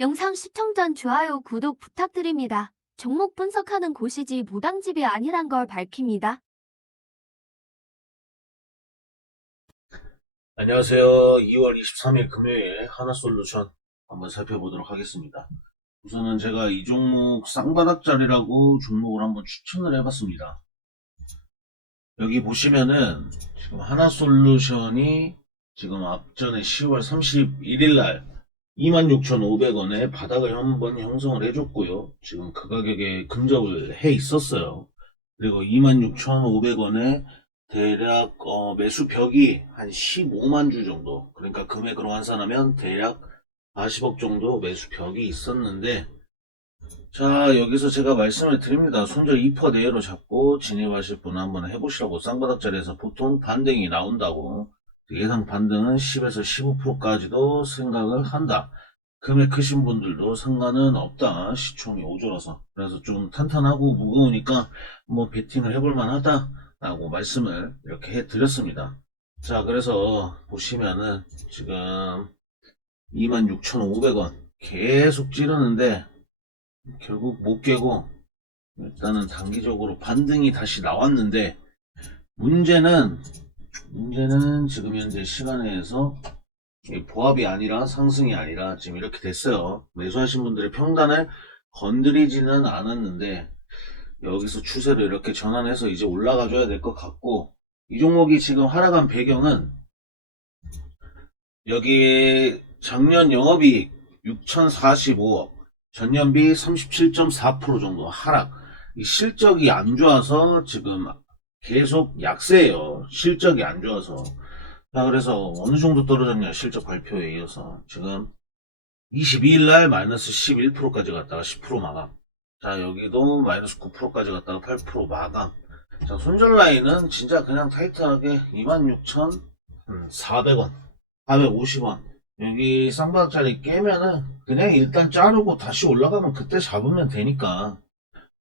영상 시청 전 좋아요, 구독 부탁드립니다. 종목 분석하는 곳이지 무당집이 아니란 걸 밝힙니다. 안녕하세요. 2월 23일 금요일 하나솔루션 한번 살펴보도록 하겠습니다. 우선은 제가 이 종목 쌍바닥짜리라고 종목을 한번 추천을 해봤습니다. 여기 보시면은 지금 하나솔루션이 지금 앞전에 10월 31일 날 26,500원에 바닥을 한번 형성을 해줬고요. 지금 그 가격에 근접을 해 있었어요. 그리고 26,500원에 대략 어, 매수 벽이 한 15만 주 정도 그러니까 금액으로 환산하면 대략 40억 정도 매수 벽이 있었는데 자 여기서 제가 말씀을 드립니다 손절 2% 내외로 잡고 진입하실 분은 한번 해보시라고 쌍바닥짜리에서 보통 반등이 나온다고 예상 반등은 10에서 15%까지도 생각을 한다. 금액 크신 분들도 상관은 없다. 시총이 오졸어서. 그래서 좀 탄탄하고 무거우니까 뭐 베팅을 해볼 만 하다 라고 말씀을 이렇게 해드렸습니다. 자, 그래서 보시면은 지금 26,500원 계속 찌르는데 결국 못 깨고 일단은 단기적으로 반등이 다시 나왔는데 문제는 문제는 지금 현재 시간에서 이 보합이 아니라 상승이 아니라 지금 이렇게 됐어요. 매수하신 분들의 평단을 건드리지는 않았는데 여기서 추세를 이렇게 전환해서 이제 올라가 줘야 될 것 같고 이 종목이 지금 하락한 배경은 여기 작년 영업이익 6,045억 전년비 37.4% 정도 하락 이 실적이 안 좋아서 지금 계속 약세예요. 실적이 안 좋아서. 자 그래서 어느 정도 떨어졌냐 실적 발표에 이어서. 지금 22일 날 마이너스 11%까지 갔다가 10% 마감. 자, 여기도 마이너스 9%까지 갔다가 8% 마감. 자, 손절 라인은 진짜 그냥 타이트하게 26,400원, 450원. 여기 쌍바닥짜리 깨면은 그냥 일단 자르고 다시 올라가면 그때 잡으면 되니까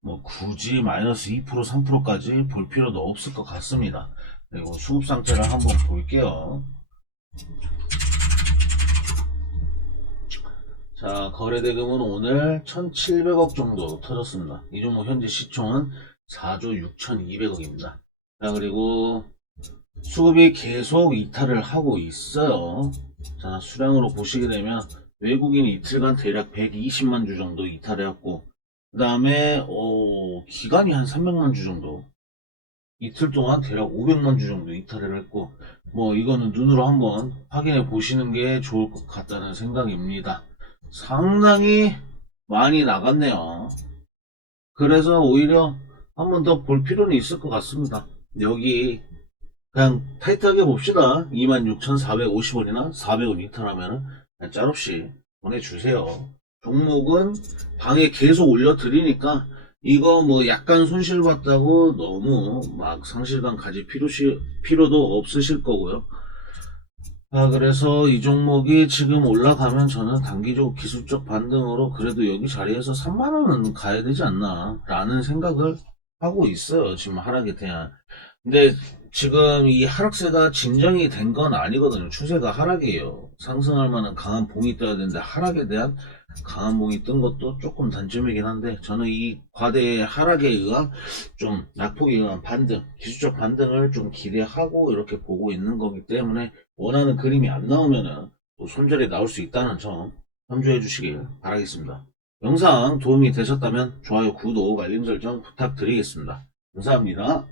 뭐 굳이 마이너스 2% 3%까지 볼 필요도 없을 것 같습니다. 그리고 수급 상태를 한번 볼게요. 자, 거래대금은 오늘 1,700억 정도 터졌습니다. 이 종목 현재 시총은 4조 6,200억입니다. 자, 그리고 수급이 계속 이탈을 하고 있어요. 자, 수량으로 보시게 되면 외국인이 이틀간 대략 120만 주 정도 이탈해왔고, 그 다음에, 어, 기간이 한 300만 주 정도. 이틀 동안 대략 500만 주 정도 이탈을 했고, 뭐, 이거는 눈으로 한번 확인해 보시는 게 좋을 것 같다는 생각입니다. 상당히 많이 나갔네요. 그래서 오히려 한 번 더 볼 필요는 있을 것 같습니다. 여기 그냥 타이트하게 봅시다. 26,450원이나 400원 이탈하면은 그냥 짤없이 보내주세요. 종목은 방에 계속 올려드리니까 이거 뭐 약간 손실 봤다고 너무 막 상실감 가질 필요시, 필요도 없으실 거고요. 아, 그래서 이 종목이 지금 올라가면 저는 단기적 기술적 반등으로 그래도 여기 자리에서 3만원은 가야 되지 않나 라는 생각을 하고 있어요. 지금 하락에 대한. 근데 지금 이 하락세가 진정이 된 건 아니거든요. 추세가 하락이에요. 상승할 만한 강한 봉이 떠야 되는데 하락에 대한 강한 봉이 뜬 것도 조금 단점이긴 한데 저는 이 과대의 하락에 의한 좀 낙폭에 의한 반등, 기술적 반등을 좀 기대하고 이렇게 보고 있는 거기 때문에 원하는 그림이 안 나오면은 또 손절이 나올 수 있다는 점 참조해 주시길 바라겠습니다. 영상 도움이 되셨다면 좋아요, 구독, 알림 설정 부탁드리겠습니다. 감사합니다.